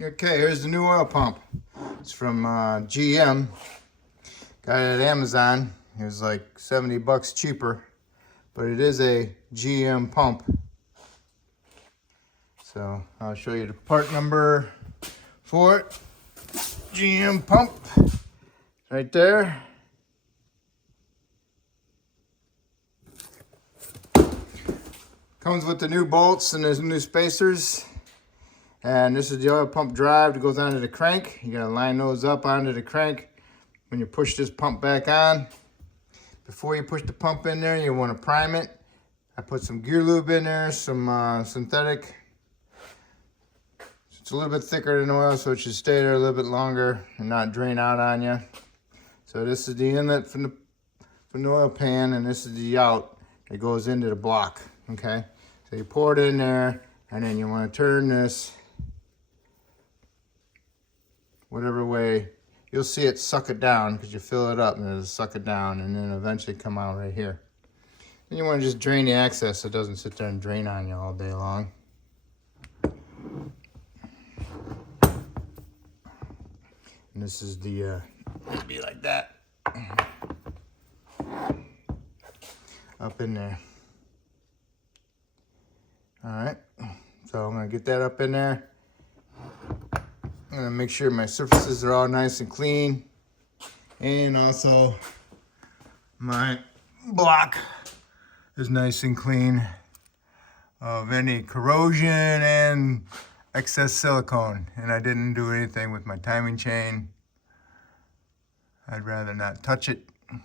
Okay, here's the new oil pump. It's from GM. Got it at Amazon. It was like 70 bucks cheaper, but it is a GM pump. So I'll show you the part number for it. GM pump, right there. Comes with the new bolts and the new spacers. And this is the oil pump drive that goes onto the crank. You gotta line those up onto the crank when you push this pump back on. Before you push the pump in there, you wanna prime it. I put some gear lube in there, some synthetic. It's a little bit thicker than oil, so it should stay there a little bit longer and not drain out on you. So this is the inlet from the oil pan, and this is the out that goes into the block, okay? So you pour it in there, and then you wanna turn this whatever way. You'll see it suck it down because you fill it up and it'll suck it down and then eventually come out right here. Then you want to just drain the excess so it doesn't sit there and drain on you all day long. And this is the, it'll be like that. Up in there. All right, so I'm gonna get that up in there. I'm gonna make sure my surfaces are all nice and clean, and also my block is nice and clean of any corrosion and excess silicone. And I didn't do anything with my timing chain. I'd rather not touch it. And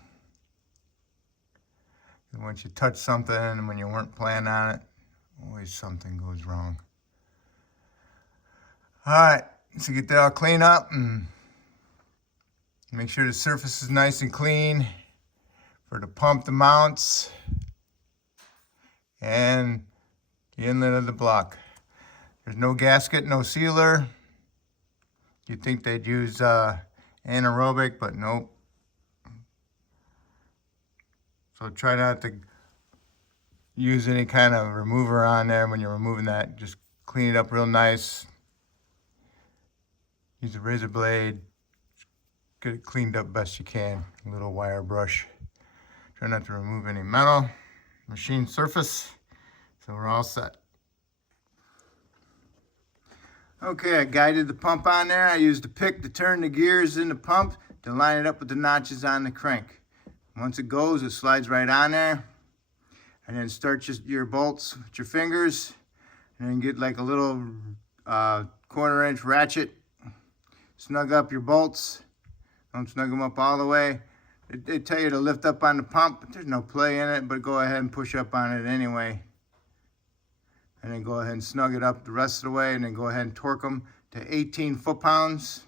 once you touch something and when you weren't planning on it, always something goes wrong. All right. So get that all cleaned up and make sure the surface is nice and clean for the pump, the mounts, and the inlet of the block. There's no gasket, no sealer. You'd think they'd use anaerobic, but nope. So try not to use any kind of remover on there when you're removing that. Just clean it up real nice. Use a razor blade, get it cleaned up best you can. A little wire brush. Try not to remove any metal, machine surface. So we're all set. Okay, I guided the pump on there. I used a pick to turn the gears in the pump to line it up with the notches on the crank. Once it goes, it slides right on there. And then start your bolts with your fingers. And then get like a little 1/4 inch ratchet. Snug up your bolts. Don't snug them up all the way. They tell you to lift up on the pump, but there's no play in it, but go ahead and push up on it anyway. And then go ahead and snug it up the rest of the way, and then go ahead and torque them to 18 foot-pounds.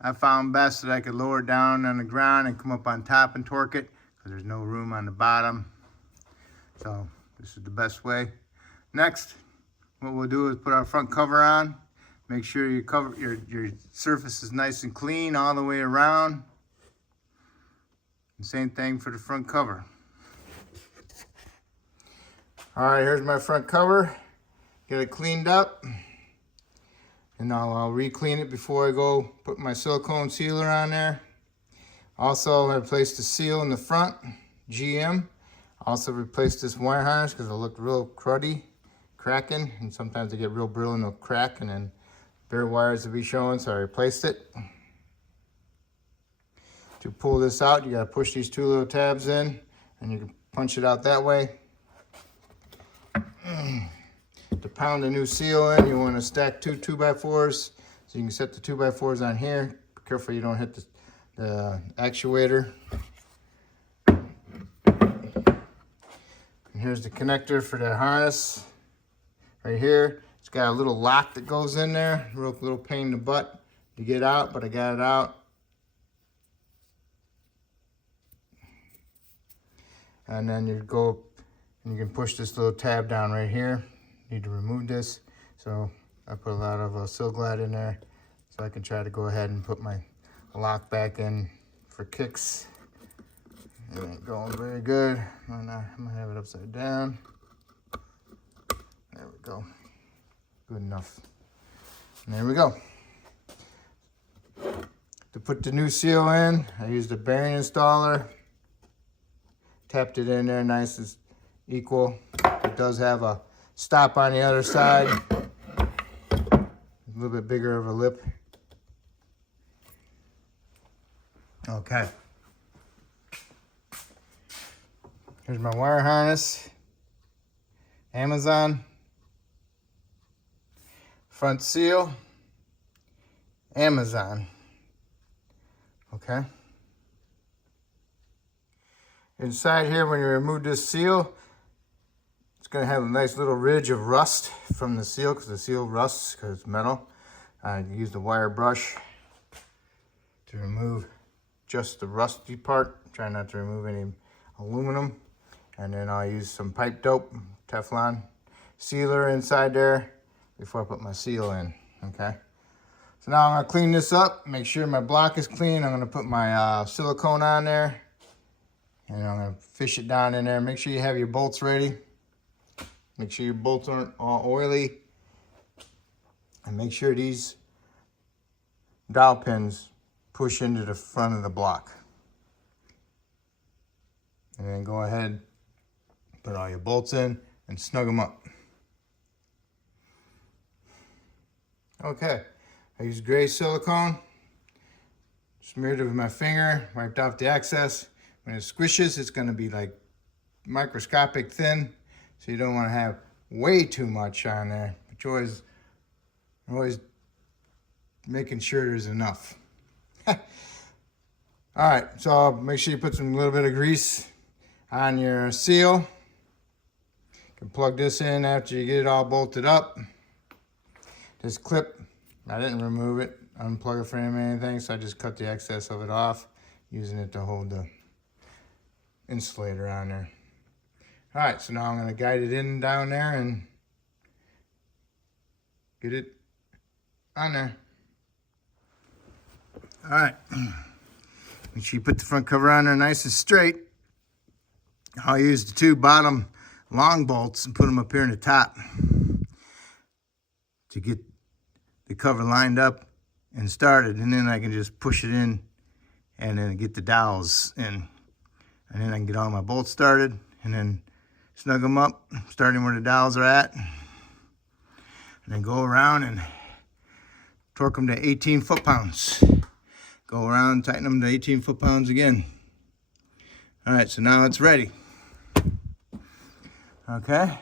I found best that I could lower it down on the ground and come up on top and torque it, because there's no room on the bottom. So this is the best way. Next, what we'll do is put our front cover on. Make sure you cover your surface is nice and clean all the way around. And same thing for the front cover. All right, here's my front cover. Get it cleaned up. And I'll re-clean it before I go put my silicone sealer on there. Also, I replaced the seal in the front, GM. Also replaced this wire harness because it looked real cruddy, cracking, and sometimes they get real brittle and they'll crack, and then bare wires will be showing, so I replaced it. To pull this out, you gotta push these two little tabs in, and you can punch it out that way. To pound a new seal in, you wanna stack two 2x4s, so you can set the 2x4s on here. Be careful you don't hit the actuator. And here's the connector for the harness, right here. It's got a little lock that goes in there, real little pain in the butt to get out, but I got it out. And then you go and you can push this little tab down right here. Need to remove this, so I put a lot of Silglad in there so I can try to go ahead and put my lock back in for kicks. It ain't going very good. I'm gonna have it upside down. There we go. good enough. And there we go. To put the new seal in, I used a bearing installer. Tapped it in there nice and equal. It does have a stop on the other side. A little bit bigger of a lip. Okay. Here's my wire harness. Amazon. Front seal. Amazon. Okay. Inside here, when you remove this seal, it's going to have a nice little ridge of rust from the seal, because the seal rusts because it's metal. I used a wire brush to remove just the rusty part. Try not to remove any aluminum. And then I'll use some pipe dope, Teflon sealer inside there before I put my seal in, okay? So now I'm gonna clean this up, make sure my block is clean. I'm gonna put my silicone on there, and I'm gonna fish it down in there. Make sure you have your bolts ready. Make sure your bolts aren't all oily. And make sure these dowel pins push into the front of the block. And then go ahead, put all your bolts in and snug them up. Okay, I used gray silicone, smeared it with my finger, wiped off the excess. When it squishes, it's gonna be like microscopic thin, so you don't wanna have way too much on there, but you're always making sure there's enough. All right, so make sure you put a little bit of grease on your seal. You can plug this in after you get it all bolted up. This clip, I didn't remove it, unplug it from anything, so I just cut the excess of it off, using it to hold the insulator on there. All right, so now I'm gonna guide it in down there and get it on there. All right, make sure you put the front cover on there nice and straight. I'll use the two bottom long bolts and put them up here in the top to get the cover lined up and started, and then I can just push it in and then get the dowels in, and then I can get all my bolts started and then snug them up, starting where the dowels are at, and then go around and torque them to 18 foot-pounds. Go around, tighten them to 18 foot-pounds again. All right, so now it's ready. Okay,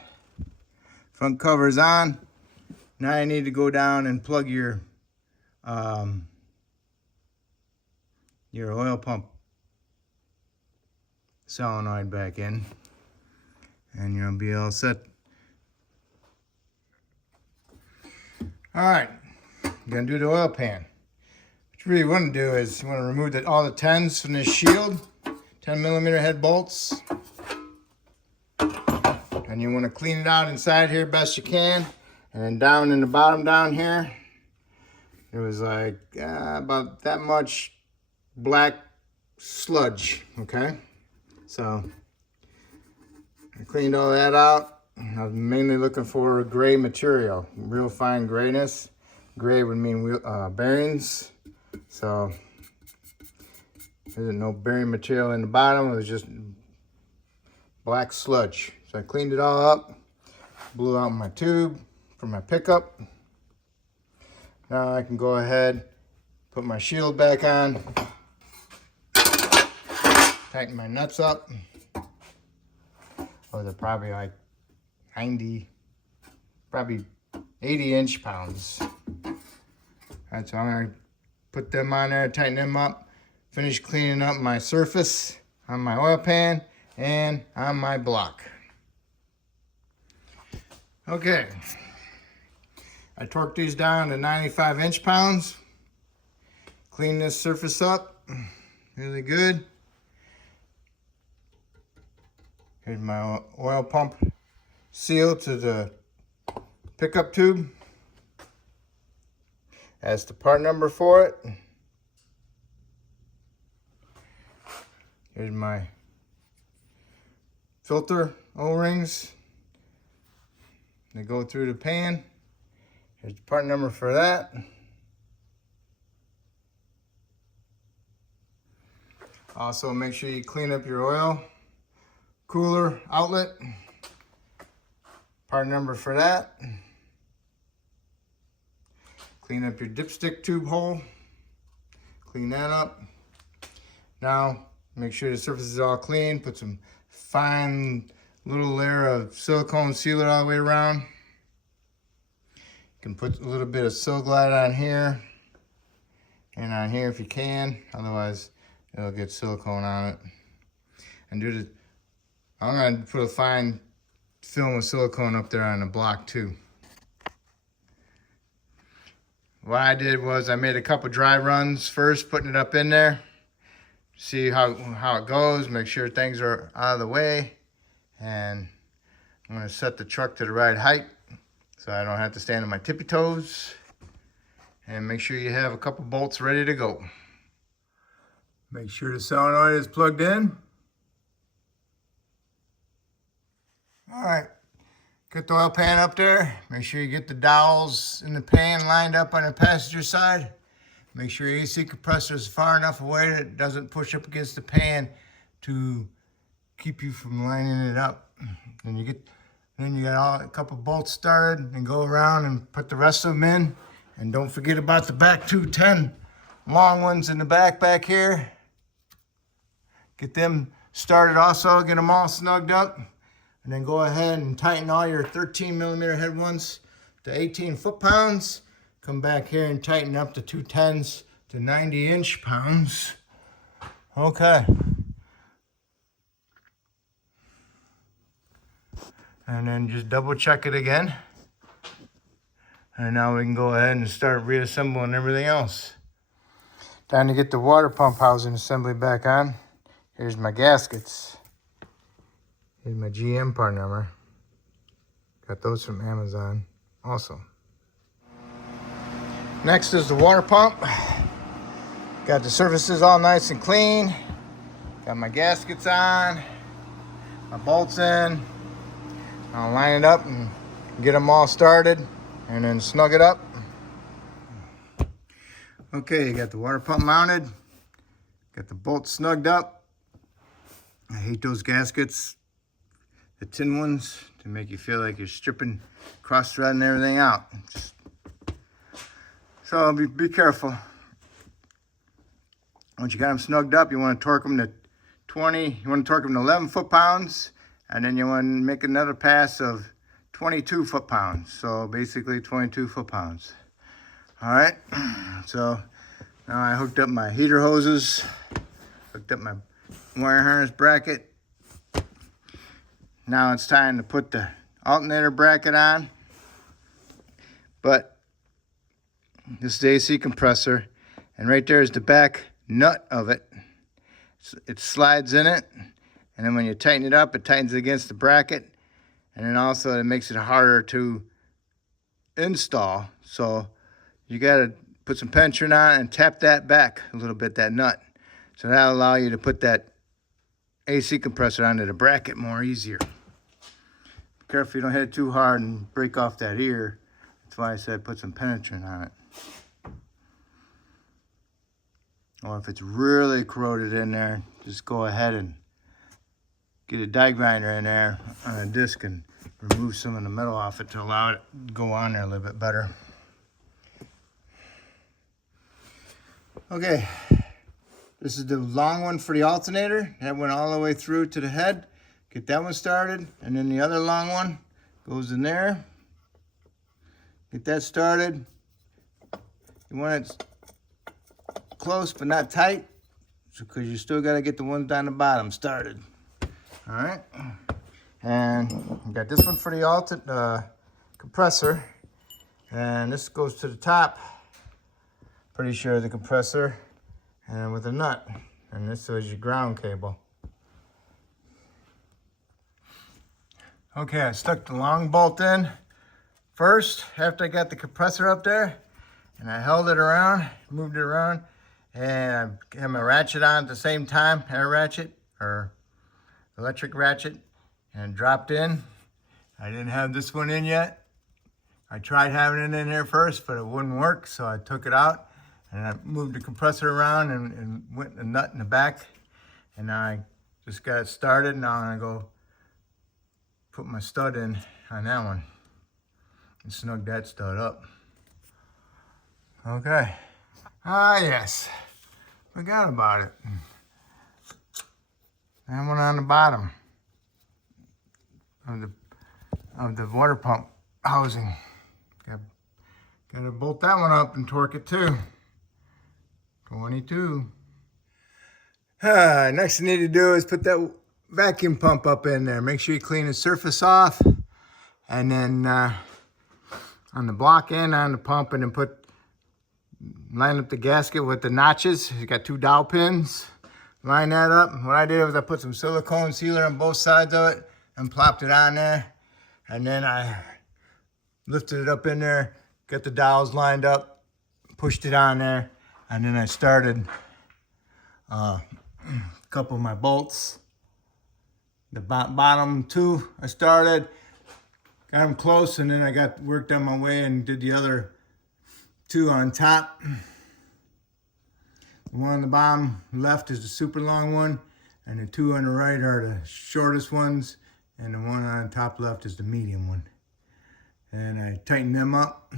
front cover's on. Now I need to go down and plug your oil pump solenoid back in, and you'll be all set. All right, you're gonna do the oil pan. What you really want to do is you want to remove all the 10s from this shield, 10mm head bolts, and you want to clean it out inside here best you can. And then down in the bottom down here, there was like about that much black sludge, okay? So I cleaned all that out. I was mainly looking for a gray material, real fine grayness. Gray would mean bearings. So there's no bearing material in the bottom, it was just black sludge. So I cleaned it all up, blew out my tube for my pickup. Now I can go ahead, put my shield back on, tighten my nuts up. Oh, they're probably like 90, probably 80 inch-pounds. All right, so I'm gonna put them on there, tighten them up, finish cleaning up my surface on my oil pan and on my block. Okay. I torqued these down to 95 inch-pounds. Clean this surface up really good. Here's my oil pump seal to the pickup tube. That's the part number for it. Here's my filter O-rings. They go through the pan. Here's the part number for that. Also, make sure you clean up your oil cooler outlet. Part number for that. Clean up your dipstick tube hole. Clean that up. Now, make sure the surface is all clean. Put some fine little layer of silicone sealer all the way around. You can put a little bit of Sil-Glide on here and on here if you can. Otherwise, it'll get silicone on it. And I'm gonna put a fine film of silicone up there on the block too. What I did was I made a couple dry runs first, putting it up in there. See how it goes, make sure things are out of the way. And I'm gonna set the truck to the right height so I don't have to stand on my tippy toes. And make sure you have a couple bolts ready to go. Make sure the solenoid is plugged in. All right. Get the oil pan up there. Make sure you get the dowels in the pan lined up on the passenger side. Make sure your AC compressor is far enough away that it doesn't push up against the pan to keep you from lining it up. Then you got a couple bolts started and go around and put the rest of them in. And don't forget about the back 210 long ones in the back here. Get them started also, get them all snugged up. And then go ahead and tighten all your 13mm head ones to 18 foot-pounds. Come back here and tighten up the 210s to 90-inch pounds. Okay. And then just double check it again. And now we can go ahead and start reassembling everything else. Time to get the water pump housing assembly back on. Here's my gaskets. Here's my GM part number. Got those from Amazon also. Next is the water pump. Got the surfaces all nice and clean. Got my gaskets on, my bolts in. I'll line it up and get them all started and then snug it up. Okay, you got the water pump mounted. Got the bolts snugged up. I hate those gaskets. The tin ones, to make you feel like you're stripping, cross-threading everything out. So be careful. Once you got them snugged up, you want to torque them to 11 foot-pounds, and then you want to make another pass of 22 foot-pounds. So basically 22 foot-pounds. All right, so now I hooked up my heater hoses, hooked up my wire harness bracket. Now it's time to put the alternator bracket on. But this is the AC compressor, and right there is the back nut of it. It slides in it, and then when you tighten it up, it tightens against the bracket, and then also it makes it harder to install. So you got to put some tension on it and tap that back a little bit, that nut. So that'll allow you to put that AC compressor onto the bracket more easier. Careful you don't hit it too hard and break off that ear. That's why I said put some penetrant on it. Or if it's really corroded in there, just go ahead and get a die grinder in there on a disc and remove some of the metal off it to allow it to go on there a little bit better. Okay, this is the long one for the alternator. That went all the way through to the head. Get that one started, and then the other long one goes in there. Get that started. You want it close but not tight, because you still got to get the ones down the bottom started. All right, and we got this one for the compressor, and this goes to the top. Pretty sure the compressor, and with a nut, and this is your ground cable. Okay, I stuck the long bolt in first after I got the compressor up there, and I held it around, moved it around, and I had my ratchet on at the same time, air ratchet or electric ratchet, and dropped in. I didn't have this one in yet. I tried having it in there first, but it wouldn't work, so I took it out and I moved the compressor around and went the nut in the back, and now I just got it started. Now I'm gonna go put my stud in on that one and snug that stud up. Okay. Ah, yes. Forgot about it. That one on the bottom of the water pump housing. Got to bolt that one up and torque it too. 22. Next thing you need to do is put that vacuum pump up in there. Make sure you clean the surface off, and then on the block end on the pump, and then line up the gasket with the notches. You got 2 dowel pins. Line that up. What I did was I put some silicone sealer on both sides of it and plopped it on there, and then I lifted it up in there, got the dowels lined up, pushed it on there, and then I started a couple of my bolts. The bottom 2 I started, got them close, and then I worked on my way and did the other 2 on top. The one on the bottom left is the super long one, and the 2 on the right are the shortest ones, and the one on the top left is the medium one. And I tightened them up,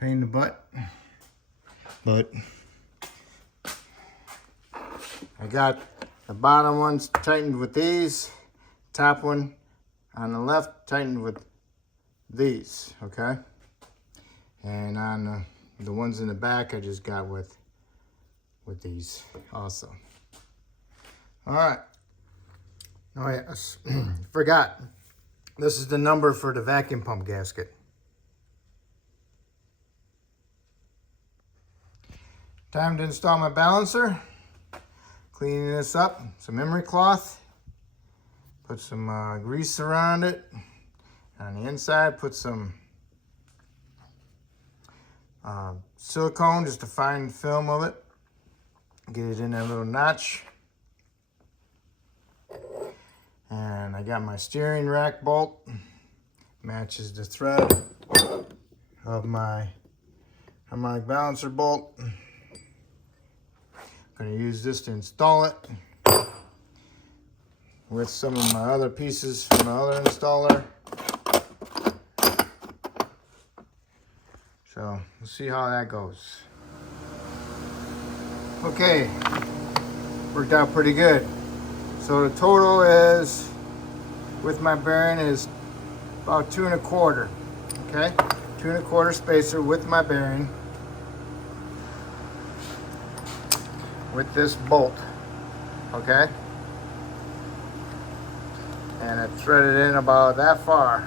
pain in the butt, but I got the bottom ones tightened with these, top one on the left tightened with these, okay? And on the ones in the back I just got with these also. All right. Oh yes, forgot. This is the number for the vacuum pump gasket. Time to install my balancer. Cleaning this up, some emery cloth. Put some grease around it. On the inside, put some silicone, just to find the film of it. Get it in that little notch. And I got my steering rack bolt. Matches the thread of my harmonic balancer bolt. I'm going to use this to install it with some of my other pieces from my other installer. So we'll see how that goes. Okay, worked out pretty good. So the total is, with my bearing, is about 2 1/4. Okay, 2 1/4 spacer with my bearing, with this bolt. Okay, and I threaded in about that far.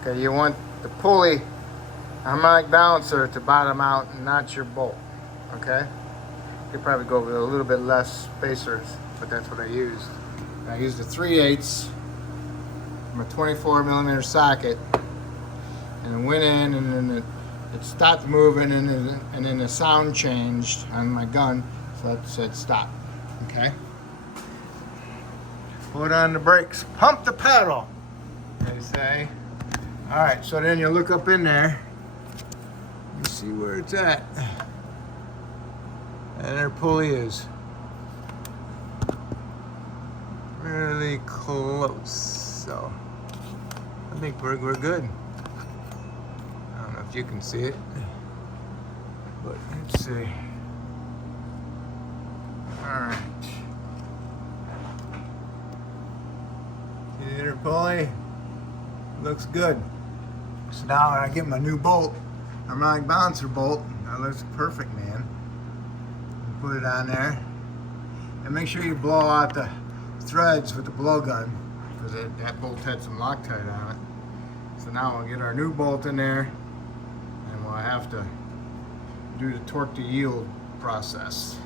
Okay, you want the pulley harmonic balancer to bottom out and not your bolt. Okay, you could probably go with a little bit less spacers, but that's what I used. I used a 3/8 from a 24mm socket, and it went in, and then it stopped moving, and then the sound changed on my gun, so that said stop. Okay. Put on the brakes, pump the pedal, they say. All right, so then you look up in there, you see where it's at, and their pulley is really close, so I think we're good. I don't know if you can see it, but let's see. All right. See the inner pulley? Looks good. So now when I get my new bolt, harmonic balancer bolt, that looks perfect, man. Put it on there, and make sure you blow out the threads with the blowgun, because that bolt had some Loctite on it. So now we'll get our new bolt in there, and we'll have to do the torque to yield process.